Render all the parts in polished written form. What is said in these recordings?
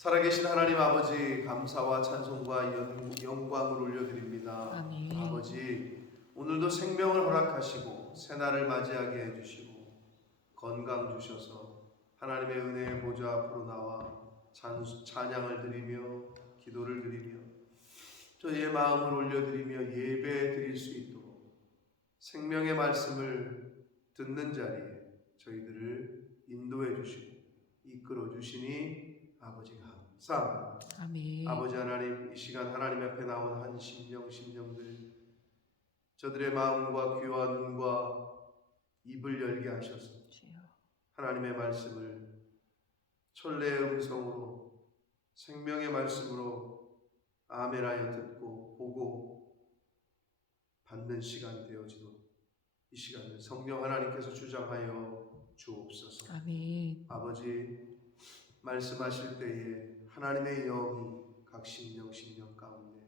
살아계신 하나님 아버지, 감사와 찬송과 영광을 올려드립니다. 아멘. 아버지, 오늘도 생명을 허락하시고 새날을 맞이하게 해주시고 건강 주셔서 하나님의 은혜의 보좌 앞으로 나와 찬양을 드리며 기도를 드리며 저희의 마음을 올려드리며 예배 드릴 수 있도록 생명의 말씀을 듣는 자리에 저희들을 인도해 주시고 이끌어 주시니 아버지가 감사합니다. 아멘. 아버지 하나님, 이 시간 하나님 앞에 나온 한 심령들 저들의 마음과 귀와 눈과 입을 열게 하셔서 주여. 하나님의 말씀을 천래의 음성으로 생명의 말씀으로 아멘하여 듣고 보고 받는 시간 되어지도록 이 시간을 성령 하나님께서 주장하여 주옵소서. 아멘. 아버지, 말씀하실 때에 하나님의 영이 각 심령 가운데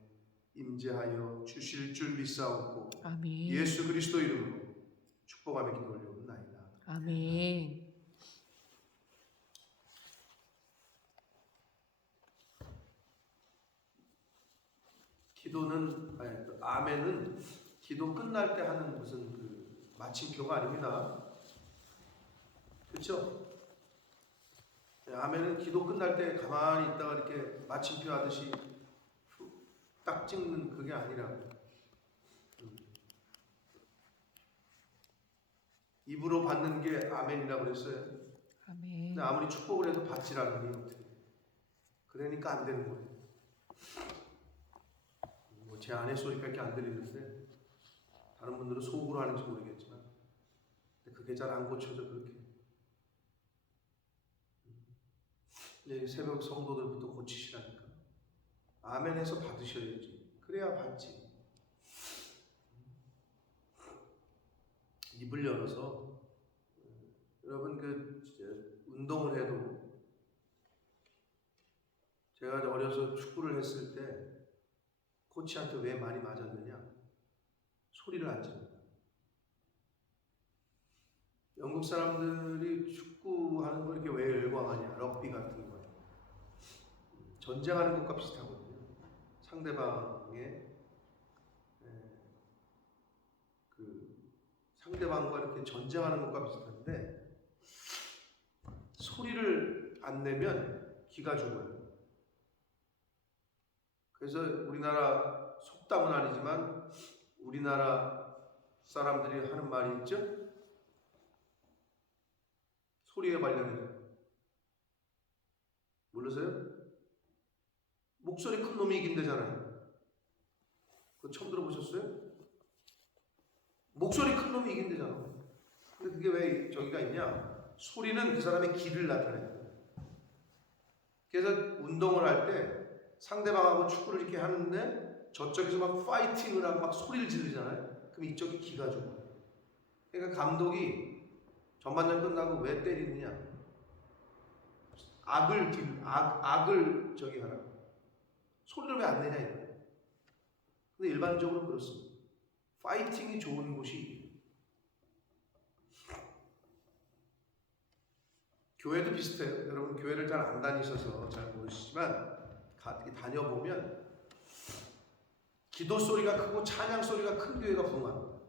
임재하여 주실 줄 믿사옵고 아멘. 예수 그리스도 이름으로 축복하며 기도 올려옵나이다. 아멘. 기도는 아멘은 기도 끝날 때 하는 무슨 그 마침표가 아닙니다. 그렇죠? 아멘은 기도 끝날 때 가만히 있다가 이렇게 마침표 하듯이 딱 찍는 그게 아니라고. 입으로 받는 게 아멘이라고 그랬어요. 아멘. 근데 아무리 축복을 해도 받지라는 게 어떻게? 그러니까 안 되는 거예요. 뭐 제 아내 소리밖에 안 들리는데 다른 분들은 속으로 하는지 모르겠지만, 근데 그게 잘 안 고쳐져 그렇게. 이제 새벽 성도들부터 고치시라니까. 아멘해서 받으셔야지. 그래야 받지. 입을 열어서 여러분 운동을 해도 제가 어려서 축구를 했을 때 코치한테 왜 많이 맞았느냐? 소리를 안 지른다. 영국 사람들이 축구하는 거 이렇게 왜 열광하냐? 럭비 같은 거. 전쟁하는 것과 비슷하거든요. 상대방과 이렇게 전쟁하는 것과 비슷한데 소리를 안 내면 기가 죽어요. 그래서 우리나라 속담은 아니지만 우리나라 사람들이 하는 말이 있죠? 소리에 관련해서. 모르세요? 목소리 큰 놈이 이긴대잖아요. 그거 처음 들어보셨어요? 목소리 큰 놈이 이긴대잖아. 근데 그게 왜 저기가 있냐? 소리는 그 사람의 기를 나타내요. 그래서 운동을 할 때 상대방하고 축구를 이렇게 하는데 저쪽에서 막 파이팅을 하고 막 소리를 지르잖아요. 그럼 이쪽이 기가 죽어요. 그러니까 감독이 전반전 끝나고 왜 때리느냐? 악을 저기 하라고. 소리를 왜 안 내냐 이거. 근데 일반적으로 그렇습니다. 파이팅이 좋은 곳이 교회도 비슷해요. 여러분 교회를 잘 안 다니셔서 잘 모르시지만 다녀보면 기도 소리가 크고 찬양 소리가 큰 교회가 부흥합니다.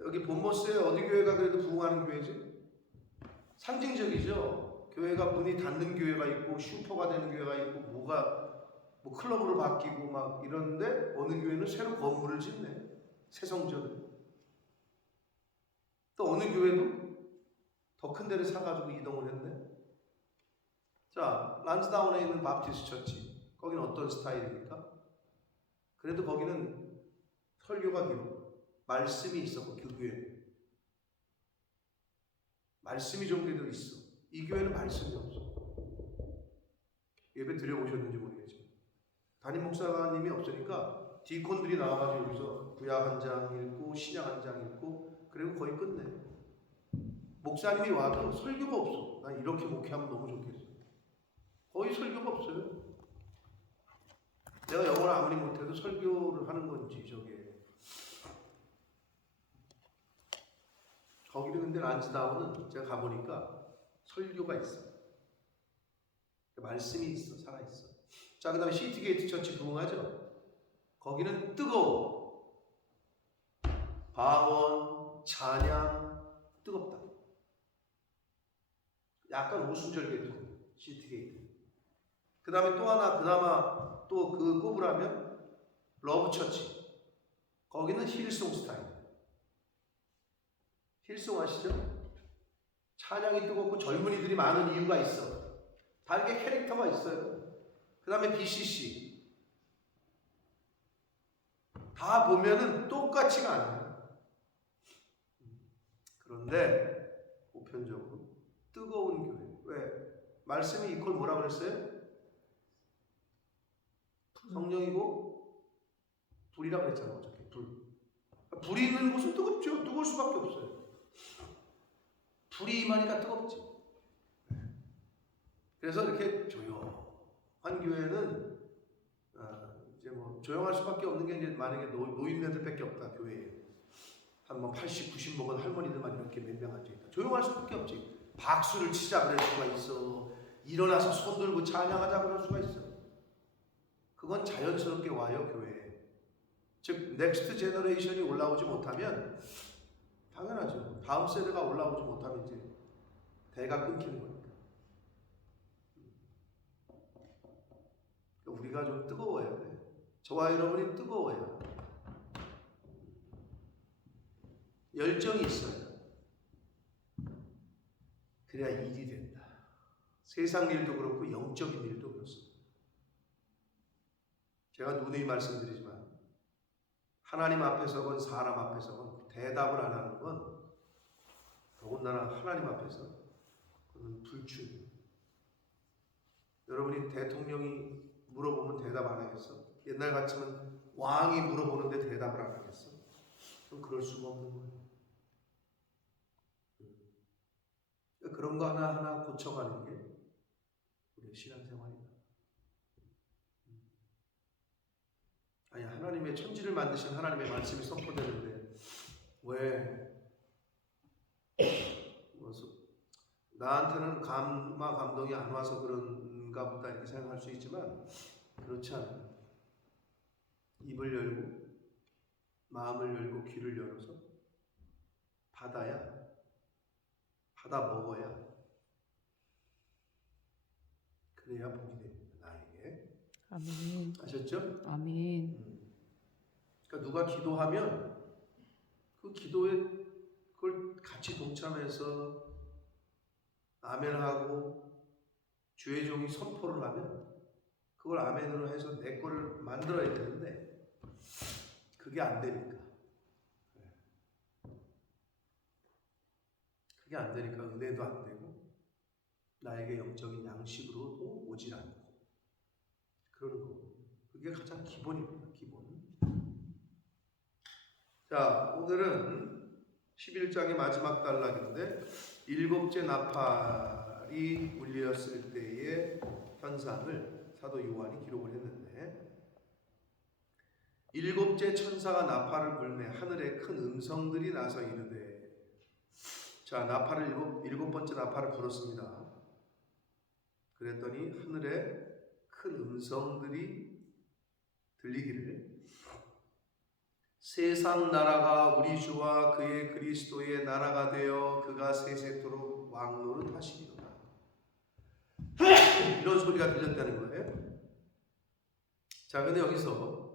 여기 본모스에 어디 교회가 그래도 부흥하는 교회지? 상징적이죠. 교회가 문이 닫는 교회가 있고 슈퍼가 되는 교회가 있고 뭐 클럽으로 바뀌고 막 이런데 어느 교회는 새로 건물을 짓네. 새 성전을. 또 어느 교회도 더 큰 데를 사가지고 이동을 했네. 자, 란스다운에 있는 바프티스트 처치. 거기는 어떤 스타일입니까? 그래도 거기는 설교가 길어. 말씀이 있었고 그 교회는. 말씀이 좋은 교회도 있어. 이 교회는 말씀이 없어. 예배 드려보셨는지 모르겠지만. 담임 목사님이 없으니까 디콘들이 나와가지고 여기서 구약 한 장 읽고 신약 한 장 읽고 그리고 거의 끝내. 목사님이 와도 설교가 없어. 난 이렇게 목회하면 너무 좋겠어. 거의 설교가 없어요. 내가 영어를 아무리 못해도 설교를 하는 건지 거기는 근데 란스다운은 제가 가보니까 설교가 있어. 말씀이 있어, 살아 있어. 자, 그다음에 시티게이트 처치 부흥하죠. 거기는 뜨거워. 방언, 찬양, 뜨겁다. 약간 오순절개도 시티게이트. 그 다음에 또 하나 그나마 또 그 꼽으라면 러브 처치. 거기는 힐송 스타일. 힐송 아시죠? 찬양이 뜨겁고 젊은이들이 많은 이유가 있어. 다르게 캐릭터가 있어요. 그 다음에 BCC. 다 보면은 똑같지가 않아요. 그런데 보편적으로 뜨거운 교회. 왜? 말씀이 이퀄 뭐라 그랬어요? 성령이고 불이라고 그랬잖아. 어저께 불. 불이 있는 곳은 뜨겁죠. 뜨거울 수밖에 없어요. 불이 임하니까 뜨겁지. 그래서 이렇게 조용한 교회는 이제 뭐 조용할 수밖에 없는 게 이제 만약에 노인네들밖에 없다 교회에 한 뭐 80, 90 먹은 할머니들만 이렇게 몇 명 앉아 있다. 조용할 수밖에 없지. 박수를 치자 그럴 수가 있어. 일어나서 손 들고 찬양하자 그럴 수가 있어. 그건 자연스럽게 와요 교회에. 즉 넥스트 제너레이션이 올라오지 못하면 당연하죠. 다음 세대가 올라오지 못하면 이제 대가 끊기는 거니까. 우리가 좀 뜨거워야 돼. 저와 여러분이 뜨거워야 돼. 열정이 있어요. 그래야 일이 된다. 세상 일도 그렇고 영적인 일도 그렇습니다. 제가 누누이 말씀드리지만 하나님 앞에서건 사람 앞에서건 대답을 안 하는 건 더군다나 하나님 앞에서 그건 불충이에요. 여러분이 대통령이 물어보면 대답 안 하겠어? 옛날 같으면 왕이 물어보는데 대답을 안 하겠어? 그럼 그럴 수가 없는 거예요. 그런 거 하나하나 고쳐가는 게 우리의 신앙생활이다. 아니 하나님의 천지를 만드신 하나님의 말씀이 선포되는데 왜 나한테는 감동이 안 와서 그런가 보다 이렇게 생각할 수 있지만 그렇지 않아요. 입을 열고 마음을 열고 귀를 열어서 받아 먹어야 그래야 복이 됩니다. 나에게. 아멘. 아셨죠? 아멘. 그러니까 누가 기도하면 그 기도에 그걸 같이 동참해서 아멘하고 주의 종이 선포를 하면 그걸 아멘으로 해서 내 거를 만들어야 되는데 그게 안 되니까. 그게 안 되니까 은혜도 안 되고 나에게 영적인 양식으로도 오질 않고 그러는 거고 그게 가장 기본입니다. 기본. 자, 오늘은 11장의 마지막 단락인데 일곱째 나팔이 울렸을 때의 현상을 사도 요한이 기록을 했는데 일곱째 천사가 나팔을 불매 하늘에 큰 음성들이 나서 이르되 자, 나팔을 일곱 번째 나팔을 불었습니다. 그랬더니 하늘에 큰 음성들이 들리기를 세상 나라가 우리 주와 그의 그리스도의 나라가 되어 그가 세세토록 왕노릇 하시리로다. 이런 소리가 들렸다는 거예요. 자, 근데 여기서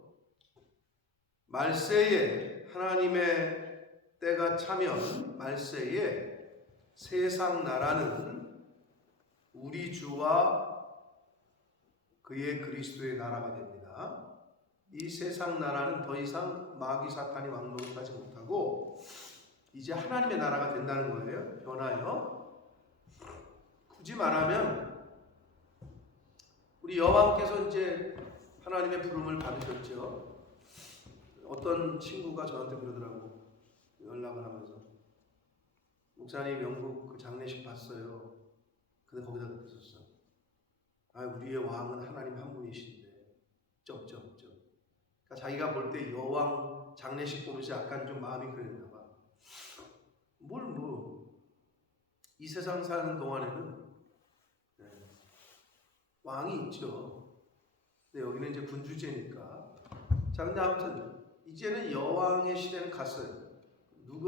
말세에 하나님의 때가 차면 말세에 세상 나라는 우리 주와 그의 그리스도의 나라가 됩니다. 이 세상 나라는 더 이상 마귀 사탄이 왕노릇하지 못하고 이제 하나님의 나라가 된다는 거예요. 변하여. 굳이 말하면 우리 여왕께서 이제 하나님의 부름을 받으셨죠. 어떤 친구가 저한테 그러더라고. 연락을 하면서 목사님 영국 그 장례식 봤어요. 근데 거기다 그랬었어. 아, 우리의 왕은 하나님 한 분이신데 점점점. 그러니까 자기가 볼 때 여왕 장례식 보면서 약간 좀 마음이 그랬나 봐. 이 세상 사는 동안에는 왕이 있죠. 근데 여기는 이제 군주제니까. 자, 근데 아무튼 이제는 여왕의 시대는 갔어요.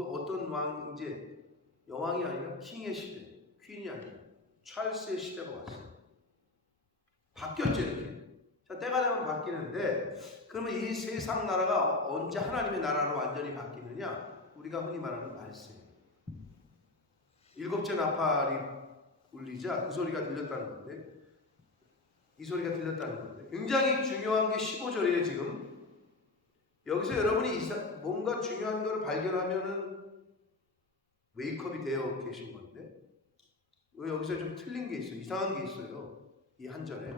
어떤 왕, 이제 여왕이 아니라 킹의 시대, 퀸이 아니라 찰스의 시대가 왔어요. 바뀌었죠, 이렇게. 자, 때가 되면 바뀌는데, 그러면 이 세상 나라가 언제 하나님의 나라로 완전히 바뀌느냐? 우리가 흔히 말하는 말세. 7째 나팔이 울리자 그 소리가 들렸다는 건데, 이 소리가 들렸다는 건데, 굉장히 중요한 게 15절이에요, 지금. 여기서 여러분이 뭔가 중요한 걸 발견하면은 웨이크업이 되어 계신 건데, 왜 여기서 좀 틀린 게 있어요? 이상한 게 있어요. 이 한 절에.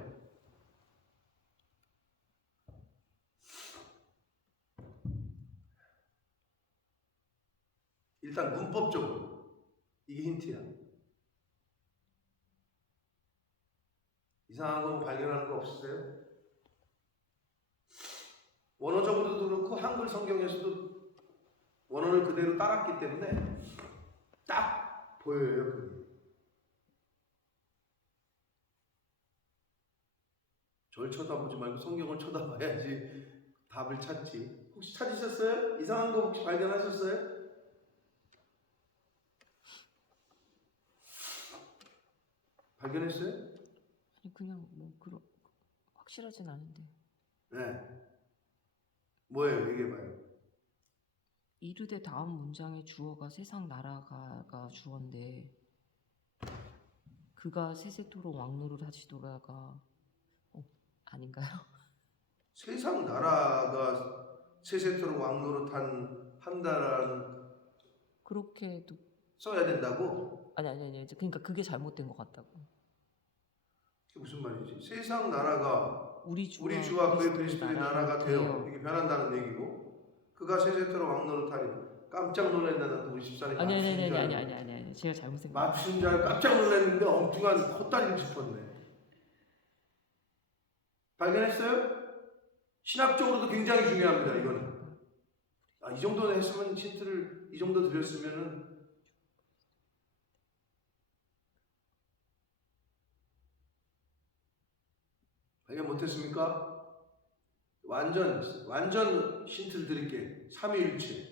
일단 문법적으로 이게 힌트야. 이상한 거 발견하는 거 없으세요? 원어적으로도 그렇고 한글 성경에서도 원어를 그대로 따랐기 때문에 딱 보여요. 그게. 저를 쳐다보지 말고 성경을 쳐다봐야지 답을 찾지. 혹시 찾으셨어요? 이상한 거 혹시 발견하셨어요? 발견했어요? 아니 그냥 뭐 그런 확실하진 않은데. 네. 뭐예요? 얘기해봐요. 이르되 다음 문장의 주어가 세상 나라가가 주어인데 그가 세세토록 왕노를 하시도라가 아닌가요? 세상 나라가 세세토록 왕노릇 한다라는 그렇게도 써야 된다고? 아니 그러니까 그게 잘못된 것 같다고. 그게 무슨 말이지? 세상 나라가 우리 주와 그의 그리스도의 나라가 되어 이게 변한다는 얘기고, 그가 세세토록 왕노릇 하니 깜짝 놀랐는데 우리 집사람이 아니 제가 잘못 생각. 맞춘 줄 알고 깜짝 놀랐는데 엉뚱한 콧다리를 짚었네. 발견했어요? 신학적으로도 굉장히 중요합니다. 이거는. 이 정도 했으면 힌트를 이 정도 드렸으면은 발견 못했습니까? 완전 힌트를 드릴게. 삼위일체.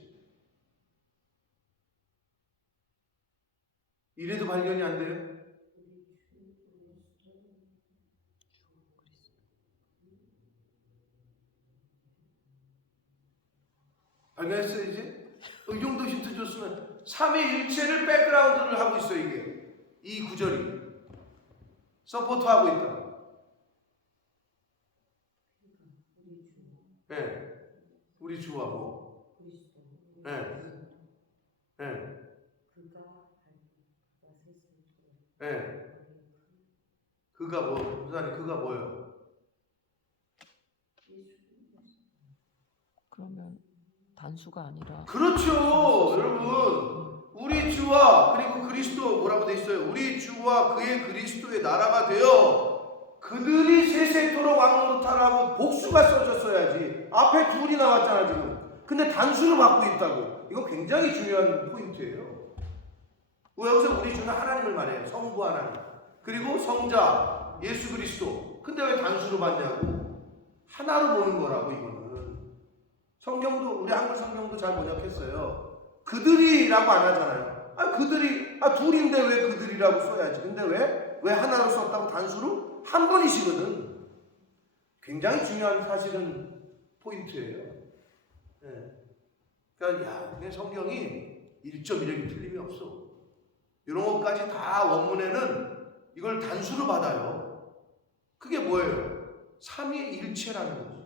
이래도 발견이 안 돼요? 발견했어요 이제? 이 정도 힌트 줬으면 삼위일체를 백그라운드를 하고 있어요. 이게 이 구절이 서포트하고 있다. 네, 우리 주와 뭐? 네, 네, 네. 그가 뭐? 무사님 그가 뭐예요? 그러면 단수가 아니라. 그렇죠, 여러분. 우리 주와 그리고 그리스도 뭐라고 돼 있어요? 우리 주와 그의 그리스도의 나라가 되어 그들이 세세토록 왕노릇하라고 복수가 써졌어야지. 앞에 둘이 나왔잖아 지금. 근데 단수를 받고 있다고. 이거 굉장히 중요한 포인트예요. 여기서 우리 주는 하나님을 말해요. 성부 하나님. 그리고 성자 예수 그리스도. 근데 왜 단수로 받냐고? 하나로 보는 거라고 이거는. 성경도 우리 한글 성경도 잘 번역했어요. 그들이라고 안 하잖아요. 그들이 둘인데 왜 그들이라고 써야지. 근데 왜 하나로 썼다고 단수로? 한 번이시거든. 굉장히 중요한 사실은 포인트예요. 네. 그러니까 그냥 성경이 1.1획이 틀림이 없어. 이런 것까지 다 원문에는 이걸 단수로 받아요. 그게 뭐예요? 삼위일체라는 거지.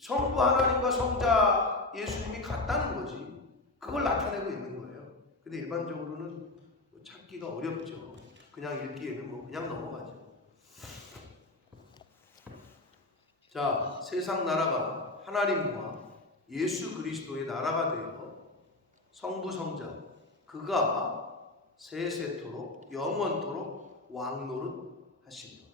성부 하나님과 성자 예수님이 같다는 거지. 그걸 나타내고 있는 거예요. 근데 일반적으로는 찾기가 어렵죠. 그냥 읽기에는 그냥 넘어가죠. 자, 세상 나라가 하나님과 예수 그리스도의 나라가 되어 성부 성자 그가 세세토록 영원토록 왕노릇 하시리로다.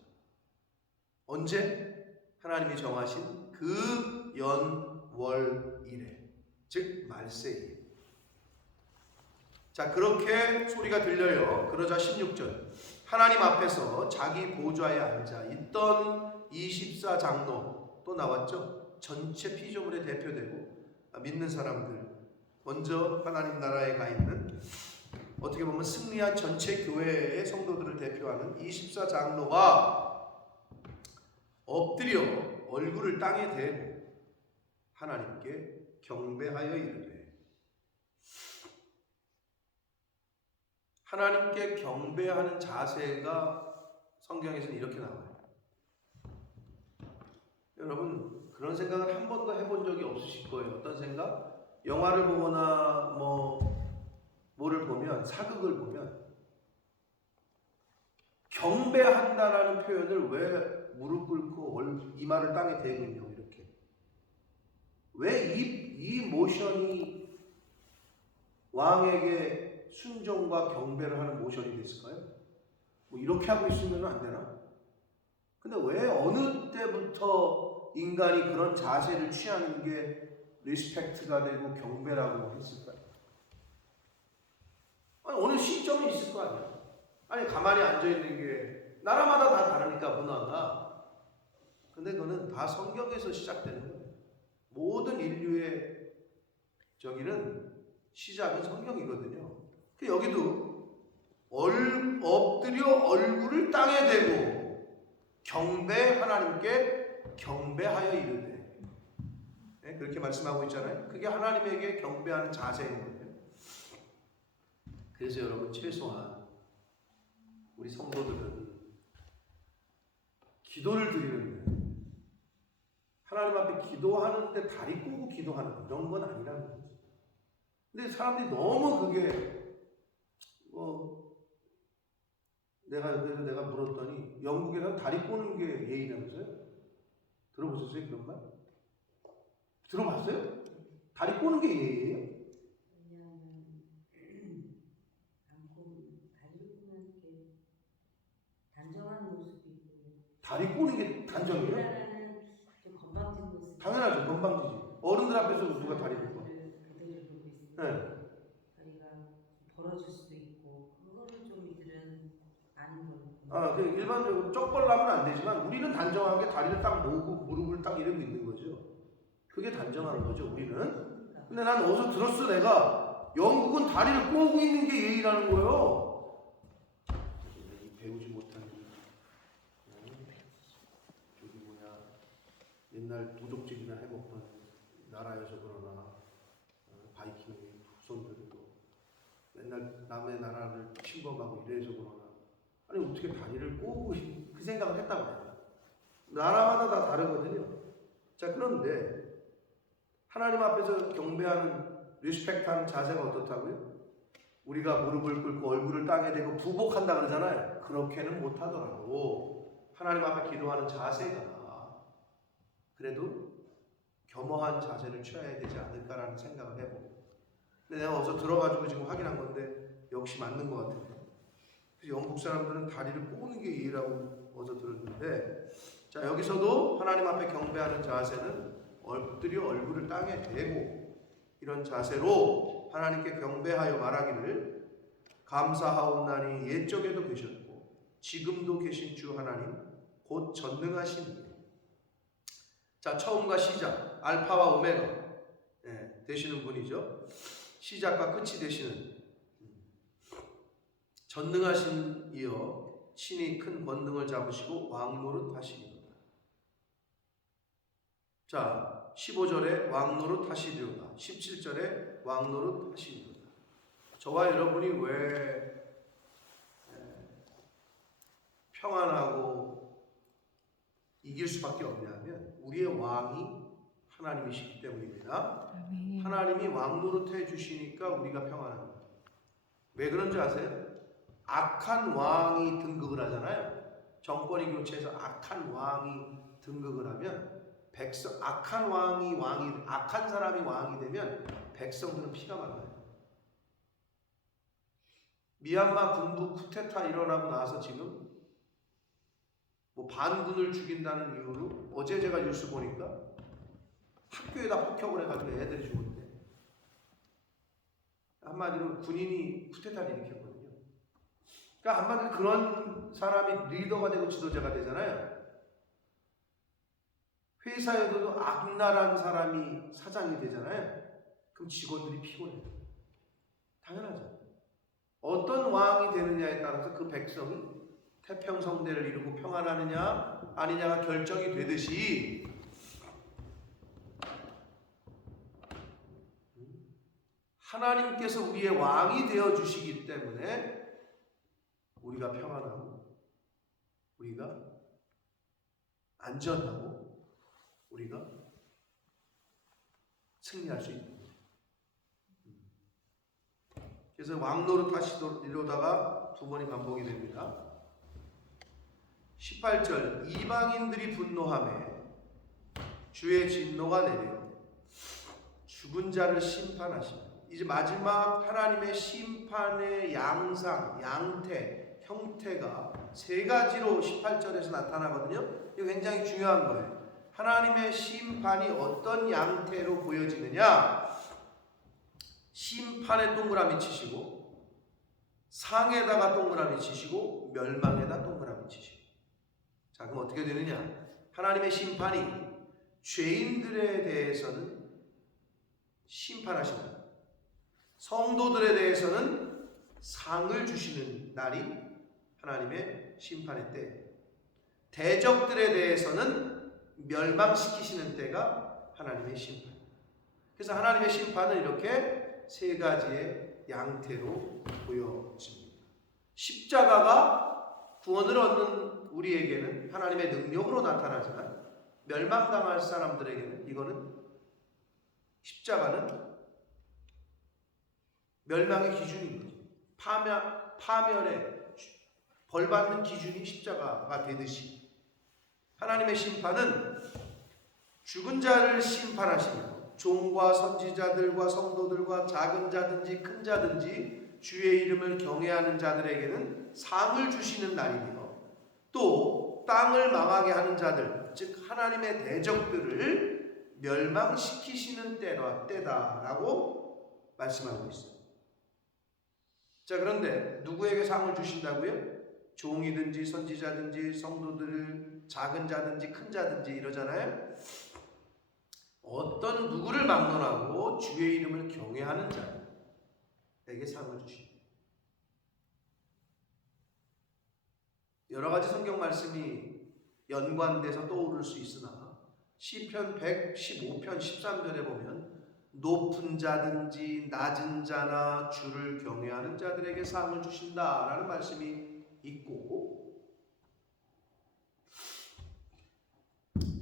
언제? 하나님이 정하신 그 연월일에, 즉 말세에. 자, 그렇게 소리가 들려요. 그러자 16절. 하나님 앞에서 자기 보좌에 앉아 있던 24장로 또 나왔죠. 전체 피조물의 대표되고 믿는 사람들, 먼저 하나님 나라에 가 있는 어떻게 보면 승리한 전체 교회의 성도들을 대표하는 24장로가 엎드려 얼굴을 땅에 대고 하나님께 경배하여 이르되, 하나님께 경배하는 자세가 성경에서는 이렇게 나와요. 여러분 그런 생각을 한 번도 해본 적이 없으실 거예요. 어떤 생각? 영화를 보거나 뭐를 보면, 사극을 보면 경배한다라는 표현을 왜 무릎 꿇고 이마를 땅에 대고 있냐고, 이렇게. 왜 이 모션이 왕에게 순종과 경배를 하는 모션이 됐을까요? 뭐 이렇게 하고 있으면 안 되나? 근데 왜 어느 때부터 인간이 그런 자세를 취하는 게 리스펙트가 되고 경배라고 했을까요? 아니, 어느 시점이 있을 거 아니야. 아니, 가만히 앉아있는 게 나라마다 다 다르니까 문화가. 근데 그거는 다 성경에서 시작되는 거예요. 모든 인류의 저기는 시작은 성경이거든요. 여기도 엎드려 얼굴을 땅에 대고 하나님께 경배하여 이르되, 네, 그렇게 말씀하고 있잖아요. 그게 하나님에게 경배하는 자세인 거예요. 그래서 여러분, 최소한 우리 성도들은 기도를 드리는데 하나님 앞에 기도하는데 다리 꼬고 기도하는 이런 건 아니라는 거죠. 근데 사람들이 너무 그게 내가 물었더니 영국에서 다리 꼬는 게 예의라면서요? 들어보셨어요? 그런 말? 들어봤어요? 다리 꼬는 게 예의예요? 다리 꼬는 게 단정이에요? 당연하죠. 건방지지. 어른들 앞에서 누가 다리 꼬고? 네. 벌어질 수도 있고, 그거는 좀 이들은 아닌 거예요. 일반적으로 쪽벌나면 안 되지만 우리는 단정하게 다리를 딱 모으고 무릎을 딱 이러고 있는 거죠. 그게 단정한 거죠, 우리는. 근데 난 어디서 들었어, 내가. 영국은 다리를 꼬고 있는 게 예의라는 거예요. 배우지 못한 옛날 도적질이나 해먹던 나라여서 그러나 바이킹 후손들도 맨날 남의 나라를 침범하고 이래서 그러나, 아니 어떻게 다리를 꼬고 그 생각을 했단 말이야. 나라마다 다 다르거든요. 자, 그런데 하나님 앞에서 경배하는, 리스펙트하는 자세가 어떻다고요? 우리가 무릎을 꿇고 얼굴을 땅에 대고 부복한다 그러잖아요. 그렇게는 못하더라도 하나님 앞에 기도하는 자세가 그래도 겸허한 자세를 취해야 되지 않을까라는 생각을 해보고, 근데 내가 어디서 들어가지고 지금 확인한 건데 역시 맞는 것 같아요. 그래서 영국 사람들은 다리를 꼬는 게 예의라고 어디서 들었는데, 자, 여기서도 하나님 앞에 경배하는 자세는 엎드려 얼굴을 땅에 대고 이런 자세로 하나님께 경배하여 말하기를, 감사하옵나니 옛적에도 계셨고 지금도 계신 주 하나님 곧 전능하신 이. 자, 처음과 시작, 알파와 오메가, 되시는 분이죠. 시작과 끝이 되시는 전능하신 이여 친히 큰 권능을 잡으시고 왕노릇 하시리로다. 자, 15절에 왕노릇 하시리로다. 17절에 왕노릇 하시리로다. 저와 여러분이 왜 평안하고 이길 수밖에 없냐면 우리의 왕이 하나님이시기 때문입니다. 하나님이 왕노릇 해주시니까 우리가 평안합니다. 왜 그런지 아세요? 악한 왕이 등극을 하잖아요. 정권이 교체해서 악한 왕이 등극을 하면 악한 사람이 왕이 되면 백성들은 피가 말라요. 미얀마 군부 쿠데타 일어나고 나서 지금 반군을 죽인다는 이유로 어제 제가 뉴스 보니까 학교에다 폭격을 해가지고 애들이 죽었대. 한마디로 군인이 쿠데타를 일으켰거든요. 그러니까 한마디로 그런 사람이 리더가 되고 지도자가 되잖아요. 회사에도 악랄한 사람이 사장이 되잖아요. 그럼 직원들이 피곤해요. 당연하죠. 어떤 왕이 되느냐에 따라서 그 백성이 태평성대를 이루고 평안하느냐 아니냐가 결정이 되듯이 하나님께서 우리의 왕이 되어 주시기 때문에 우리가 평안하고 우리가 안전하고 우리가 승리할 수 있는 거예요. 그래서 왕노릇 하시려다가 두 번이 반복이 됩니다. 18절 이방인들이 분노하매 주의 진노가 내려 죽은 자를 심판하시며 이제 마지막 하나님의 심판의 양상, 양태, 형태가 세 가지로 18절에서 나타나거든요. 이거 굉장히 중요한 거예요. 하나님의 심판이 어떤 양태로 보여지느냐? 심판에 동그라미 치시고 상에다가 동그라미 치시고 멸망에다 동그라미 치시고. 자, 그럼 어떻게 되느냐? 하나님의 심판이 죄인들에 대해서는 심판하십니다. 성도들에 대해서는 상을 주시는 날이 하나님의 심판의 때. 대적들에 대해서는 멸망시키시는 때가 하나님의 심판. 그래서 하나님의 심판은 이렇게 세 가지의 양태로 보여집니다. 십자가가 구원을 얻는 우리에게는 하나님의 능력으로 나타나지만 멸망당할 사람들에게는 이거는 십자가는 멸망의 기준인 거죠. 파멸의 벌받는 기준이 십자가가 되듯이 하나님의 심판은 죽은 자를 심판하시며 종과 선지자들과 성도들과 작은 자든지 큰 자든지 주의 이름을 경외하는 자들에게는 상을 주시는 날이며 또 땅을 망하게 하는 자들 즉 하나님의 대적들을 멸망시키시는 때다라고 말씀하고 있어요. 자, 그런데 누구에게 상을 주신다고요? 종이든지 선지자든지 성도들 작은 자든지 큰 자든지 이러잖아요. 어떤 누구를 막론하고 주의 이름을 경외하는 자에게 상을 주십니다. 여러 가지 성경 말씀이 연관돼서 떠오를 수 있으나 시편 115편 13절에 보면 높은 자든지 낮은 자나 주를 경외하는 자들에게 상을 주신다라는 말씀이 있고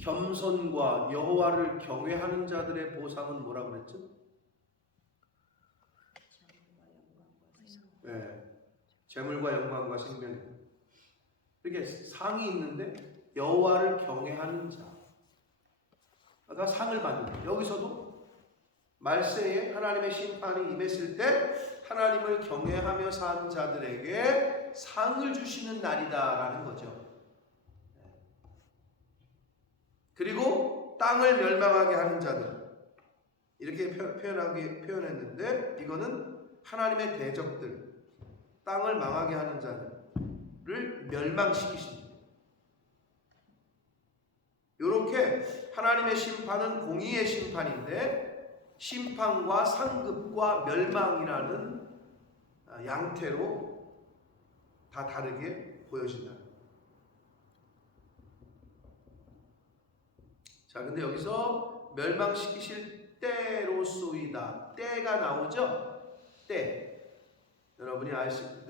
겸손과 여호와를 경외하는 자들의 보상은 뭐라고 그랬죠? 네, 재물과 영광과 생명. 이렇게 상이 있는데 여호와를 경외하는 자가 상을 받는. 여기서도 말세에 하나님의 심판이 임했을 때 하나님을 경외하며 산 자들에게 상을 주시는 날이다라는 거죠. 그리고 땅을 멸망하게 하는 자들 이렇게 표현했는데 이거는 하나님의 대적들 땅을 망하게 하는 자들을 멸망시키십니다. 이렇게 하나님의 심판은 공의의 심판인데 심판과 상급과 멸망이라는 양태로 다 다르게 보여진다. 자, 근데 여기서 멸망시키실 때로소이다. 때가 나오죠? 때. 여러분이 아시는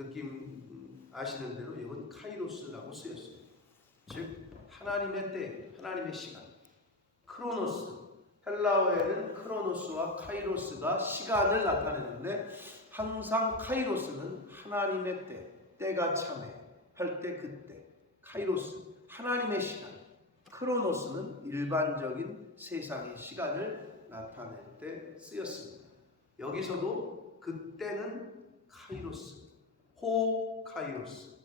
대로 이건 카이로스라고 쓰였어요. 즉 하나님의 때, 하나님의 시간. 크로노스. 헬라어에는 크로노스와 카이로스가 시간을 나타내는데 항상 카이로스는 하나님의 때, 때가 참해 할 때 그때. 카이로스, 하나님의 시간. 크로노스는 일반적인 세상의 시간을 나타낼 때 쓰였습니다. 여기서도 그때는 카이로스, 호 카이로스,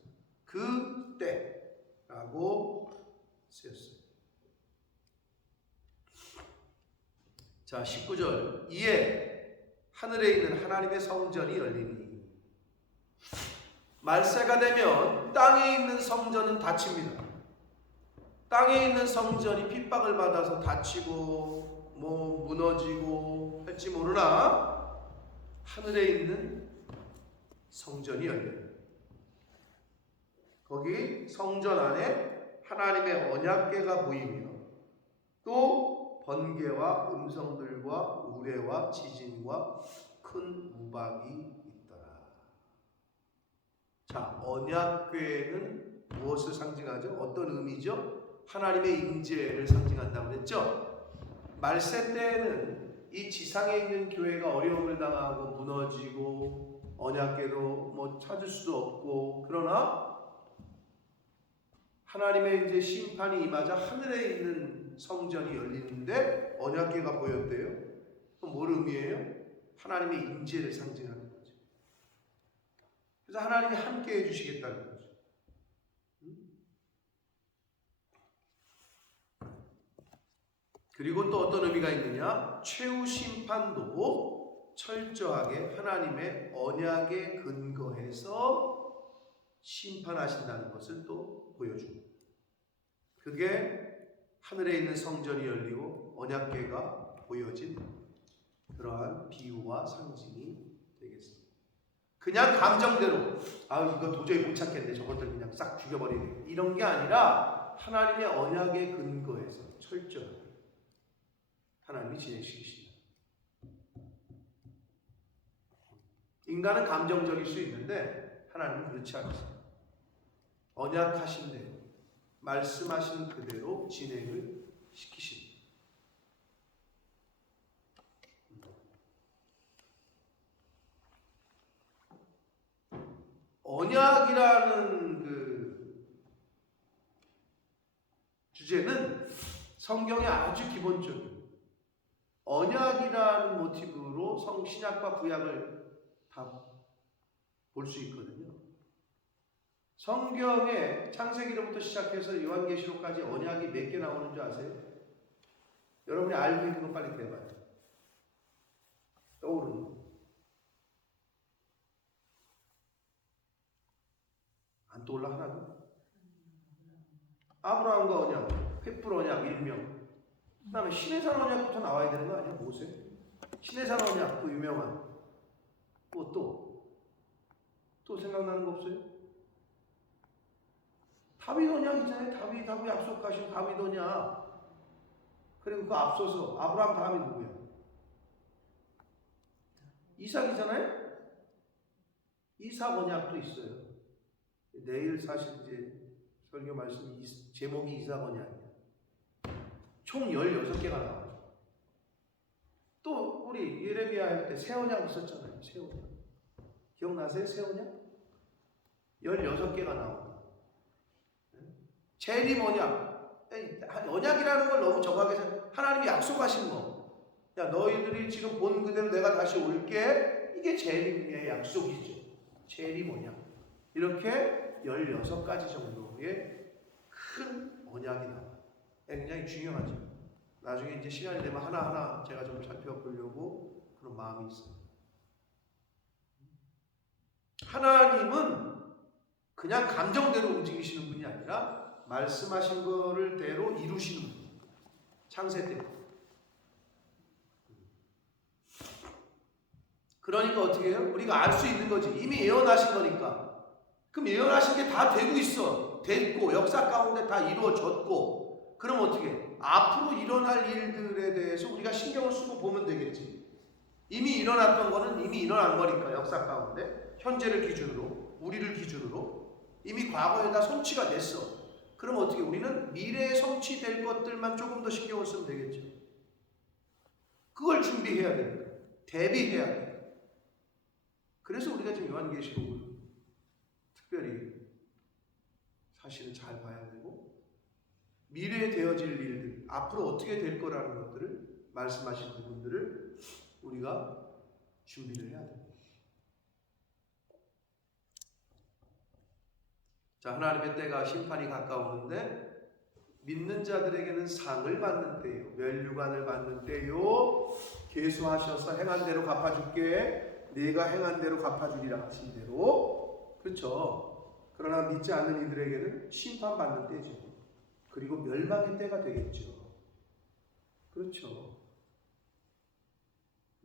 그때라고 쓰였어요. 자, 19절 이에 하늘에 있는 하나님의 성전이 열리니 말세가 되면 땅에 있는 성전은 닫힙니다. 땅에 있는 성전이 핍박을 받아서 닫히고 뭐 무너지고 할지 모르나 하늘에 있는 성전이 열려요. 거기 성전 안에 하나님의 언약궤가 보이며 또 번개와 음성들과 우레와 지진과 큰 우박이 있더라. 자, 언약궤는 무엇을 상징하죠? 어떤 의미죠? 하나님의 임재를 상징한다고 그랬죠? 말세 때에는 이 지상에 있는 교회가 어려움을 당하고 무너지고 언약궤도 뭐 찾을 수도 없고, 그러나 하나님의 이제 심판이 임하자 하늘에 있는 성전이 열리는데 언약궤가 보였대요. 그럼 뭘 의미해요? 하나님의 임재를 상징하는 거죠. 그래서 하나님이 함께 해주시겠다는 거죠. 그리고 또 어떤 의미가 있느냐? 최후 심판도 철저하게 하나님의 언약에 근거해서 심판하신다는 것을 또 보여줍니다. 그게 하늘에 있는 성전이 열리고 언약궤가 보여진 그러한 비유와 상징이 되겠습니다. 그냥 감정대로 이거 도저히 못 찾겠네, 저것들 그냥 싹 죽여버리네, 이런 게 아니라 하나님의 언약에 근거해서 철저하게 하나님이 진행시키신다. 인간은 감정적일 수 있는데 하나님은 그렇지 않습니다. 언약하신 대로, 말씀하신 그대로 진행을 시키십니다. 언약이라는 그 주제는 성경의 아주 기본적인 언약이라는 모티브로 신약과 구약을 다 볼 수 있거든요. 성경에 창세기로부터 시작해서 요한계시록까지 언약이 몇 개 나오는 줄 아세요? 여러분이 알고 있는 거 빨리 대봐요. 떠오르는 거. 안 떠올라 하나도? 아브라함과 언약, 횃불 언약, 일명. 그 다음에 시내산 언약부터 나와야 되는 거 아니야? 모세? 시내산 언약, 그 유명한. 또 생각나는 거 없어요? 다윗 언약이잖아요. 다윗하고 약속하신 다윗 언약. 그리고 그 앞서서 아브라함 다음이 누구야? 이삭이잖아요. 이삭 언약도 있어요. 내일 사실 이제 설교 말씀 제목이 이삭 언약이에요. 총 16개가 나와요. 또 우리 예레미야 할 때 새 언약 있었잖아요. 새 언약. 기억나세요? 새 언약? 16개가 나옵니다. 재림 언약. 언약이라는 걸 너무 정확하게 하나님이 약속하신 거. 야, 너희들이 지금 본 그대로 내가 다시 올게. 이게 재림의 약속이죠. 재림 언약. 이렇게 16가지 정도의 큰 언약이 나와요. 굉장히 중요하죠. 나중에 이제 시간이 되면 하나하나 제가 좀 살펴보려고 그런 마음이 있어요. 하나님은 그냥 감정대로 움직이시는 분이 아니라 말씀하신 거를 대로 이루시는 분. 창세 때. 그러니까 어떻게 해요? 우리가 알 수 있는 거지. 이미 예언하신 거니까. 그럼 예언하신 게 다 되고 있어. 됐고 역사 가운데 다 이루어졌고. 그럼 어떻게 해? 앞으로 일어날 일들에 대해서 우리가 신경을 쓰고 보면 되겠지. 이미 일어났던 거는 이미 일어난 거니까 역사 가운데 현재를 기준으로, 우리를 기준으로 이미 과거에 다 성취가 됐어. 그럼 어떻게 우리는 미래에 성취될 것들만 조금 더 신경을 쓰면 되겠죠. 그걸 준비해야 됩니다. 대비해야 돼요. 그래서 우리가 지금 요한계시록을 특별히 사실은 잘 봐야 되고 미래에 되어질 일들, 앞으로 어떻게 될 거라는 것들을 말씀하신 부분들을 우리가 준비를 해야 됩니다. 자, 하나님의 때가 심판이 가까우는데 믿는 자들에게는 상을 받는 때요, 면류관을 받는 때요, 계수하셔서 행한 대로 갚아줄게, 네가 행한 대로 갚아주리라 하신 대로. 그렇죠. 그러나 믿지 않는 이들에게는 심판받는 때죠. 그리고 멸망의 때가 되겠죠. 그렇죠.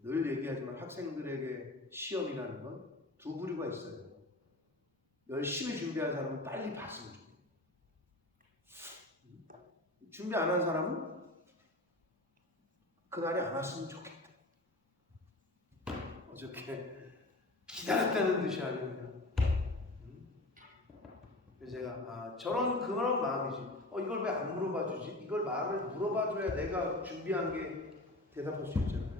늘 얘기하지만 학생들에게 시험이라는 건 두 부류가 있어요. 열심히 준비한 사람은 빨리 봤으면 좋겠다. 준비 안 한 사람은 그날이 안 왔으면 좋겠다. 어저께 기다렸다는 듯이 아닙니다. 그래서 제가 그런 마음이지. 이걸 왜 안 물어봐 주지? 이걸 말을 물어봐 줘야 내가 준비한 게 대답할 수 있잖아요.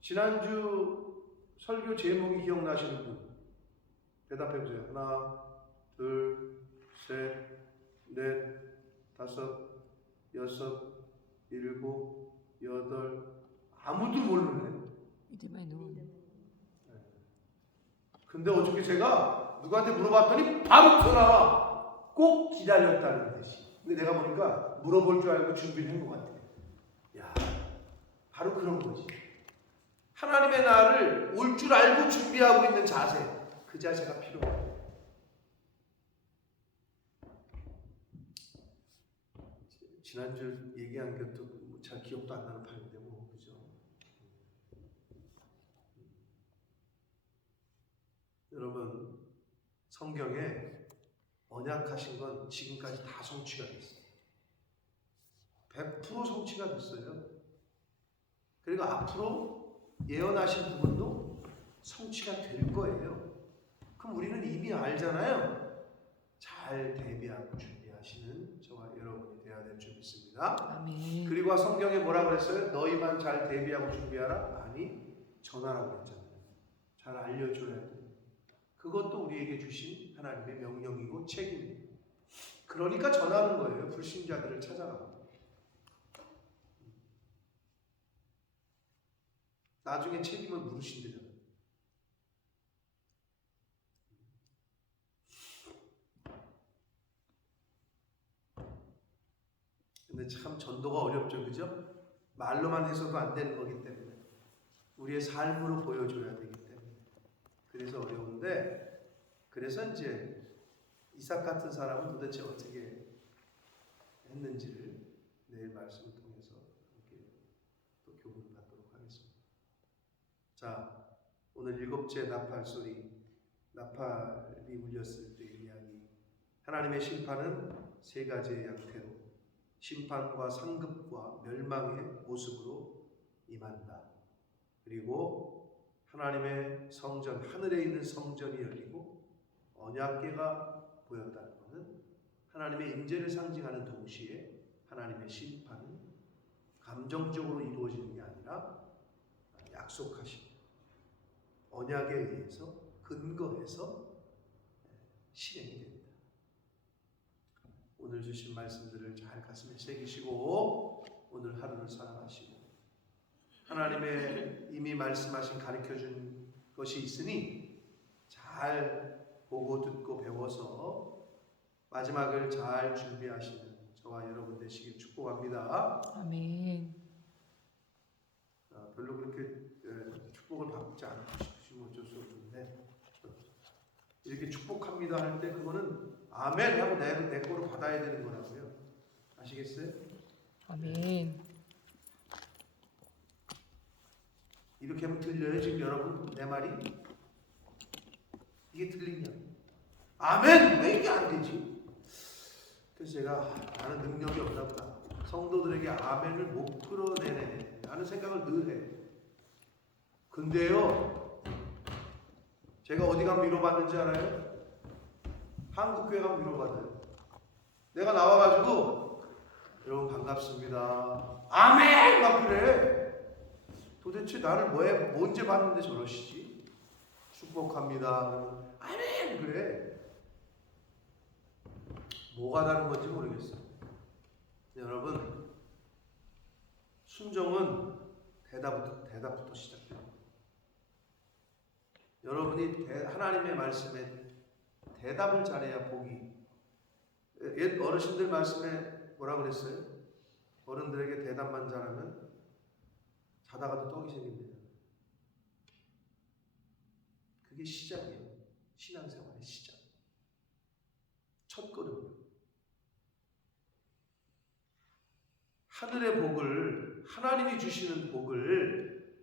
지난주 설교 제목이 기억나시는 분 대답해 보세요. 하나, 둘, 셋, 넷, 다섯, 여섯, 일곱, 여덟. 아무도 모르네. 이들만이 누워. 근데 어저께 제가 누구한테 물어봤더니 바로 튀어나와. 꼭 기다렸다는 듯이. 근데 내가 보니까 물어볼 줄 알고 준비를 한 것 같아. 야, 바로 그런 거지. 하나님의 나를 올 줄 알고 준비하고 있는 자세, 그 자세가 필요해. 지난주 얘기한 것도 잘 기억도 안 나는 판인데 뭐, 그죠? 여러분, 성경에 언약하신 건 지금까지 다 성취가 됐어요. 100% 성취가 됐어요. 그리고 앞으로 예언하신 부분도 성취가 될 거예요. 그럼 우리는 이미 알잖아요. 잘 대비하고 준비하시는 저와 여러분이 되어야 될 줄 믿습니다. 아멘. 그리고 성경에 뭐라 그랬어요? 너희만 잘 대비하고 준비하라? 아니, 전하라고 그랬잖아요. 잘 알려줘야 돼. 그것도 우리에게 주신 하나님의 명령이고 책임이에요. 그러니까 전하는 거예요. 불신자들을 찾아가고. 나중에 책임을 물으신대잖아요. 근데 참 전도가 어렵죠, 그죠? 말로만 해서도 안 되는 거기 때문에 우리의 삶으로 보여줘야 되기 때문에 그래서 어려운데, 그래서 이제 이삭 같은 사람은 도대체 어떻게 했는지를 내일 말씀을 통해서 함께 또 교훈을 받도록 하겠습니다. 자, 오늘 7째 나팔 소리, 나팔이 울렸을 때의 이야기. 하나님의 심판은 세 가지의 양태로 심판과 상급과 멸망의 모습으로 임한다. 그리고 하나님의 성전, 하늘에 있는 성전이 열리고 언약궤가 보였다는 것은 하나님의 임재를 상징하는 동시에 하나님의 심판은 감정적으로 이루어지는 게 아니라 약속하신 언약에 의해서 근거해서 실행이 됩니다. 오늘 주신 말씀들을 잘 가슴에 새기시고 오늘 하루를 살아가시고 하나님의 이미 말씀하신 가르쳐준 것이 있으니 잘 보고 듣고 배워서 마지막을 잘 준비하시는 저와 여러분 되시길 축복합니다. 아멘. 별로 그렇게 축복을 받지 않고 싶으시면 어쩔 수 없는데 이렇게 축복합니다 할 때 그거는 아멘 하고 내 거로 받아야 되는 거라고요. 아시겠어요? 아멘. 이렇게 하면 들려요 지금 여러분 내 말이? 이게 들리냐? 아멘! 왜 이게 안 되지? 그래서 제가 나는 능력이 없나 보다. 성도들에게 아멘을 못 풀어내네 라는 생각을 늘 해. 근데요, 제가 어디 가면 위로받는지 알아요? 한국교회 가면 위로받아요. 내가 나와가지고 여러분 반갑습니다. 아멘! 막 그래. 도대체 나를 언제 봤는데 저러시지? 축복합니다. 아멘! 그래. 뭐가 다른 건지 모르겠어요. 여러분, 순종은 대답부터 시작돼요. 여러분이 여러분이 하나님의 말씀에 대답을 잘해야 복이. 옛 어르신들 말씀에 뭐라 그랬어요? 어른들에게 대답만 잘하면 자다가도 떡이 생긴대요. 그게 시작이에요. 신앙생활의 시작. 첫 걸음. 하늘의 복을, 하나님이 주시는 복을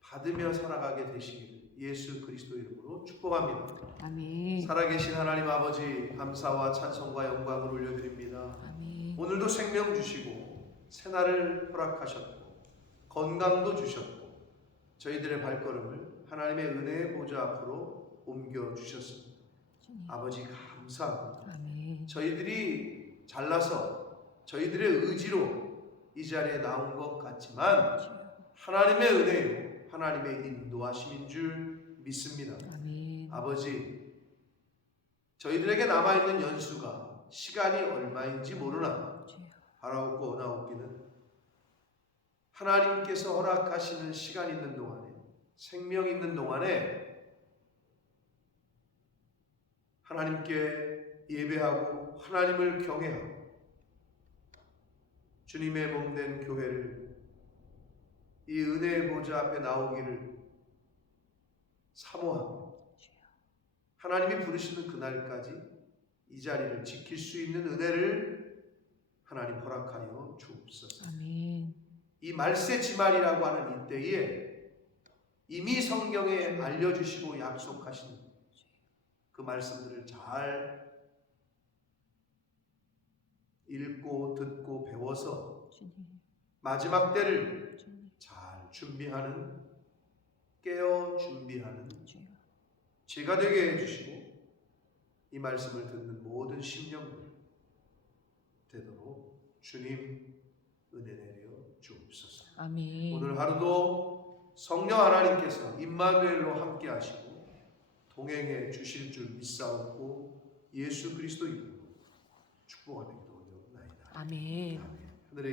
받으며 살아가게 되시기를 예수 그리스도 이름으로 축복합니다. 아멘. 살아계신 하나님 아버지, 감사와 찬송과 영광을 올려드립니다. 아멘. 오늘도 생명 주시고 새날을 허락하셨고 건강도 주셨고 저희들의 발걸음을 하나님의 은혜의 보좌 앞으로 옮겨 주셨습니다. 주님. 아버지 감사합니다. 아멘. 저희들이 잘나서 저희들의 의지로 이 자리에 나온 것 같지만 주여. 하나님의 은혜요, 하나님의 인도하심인 줄 믿습니다. 아멘. 아버지, 저희들에게 남아있는 연수가 시간이 얼마인지 모르나 주여. 바라옵고 원하옵기는 하나님께서 허락하시는 시간 있는 동안에, 생명 있는 동안에 하나님께 예배하고 하나님을 경외하고 주님의 몸된 교회를 이 은혜의 보좌 앞에 나오기를 사모하고 주여. 하나님이 부르시는 그날까지 이 자리를 지킬 수 있는 은혜를 하나님 허락하여 주옵소서. 아멘. 이 말세지말이라고 하는 이때에 이미 성경에 알려주시고 약속하신 그 말씀들을 잘 읽고 듣고 배워서 주님. 마지막 때를 주님. 잘 준비하는, 깨어 준비하는 주여. 제가 되게 해주시고 이 말씀을 듣는 모든 심령들 되도록 주님 은혜 내려 주옵소서. 아멘. 오늘 하루도 성령 하나님께서 임마누엘로 함께 하시고 동행해 주실 줄 믿사옵고 예수 그리스도 이름으로 축복하는 기도 올려옵나이다. 아멘. 아멘. 하늘의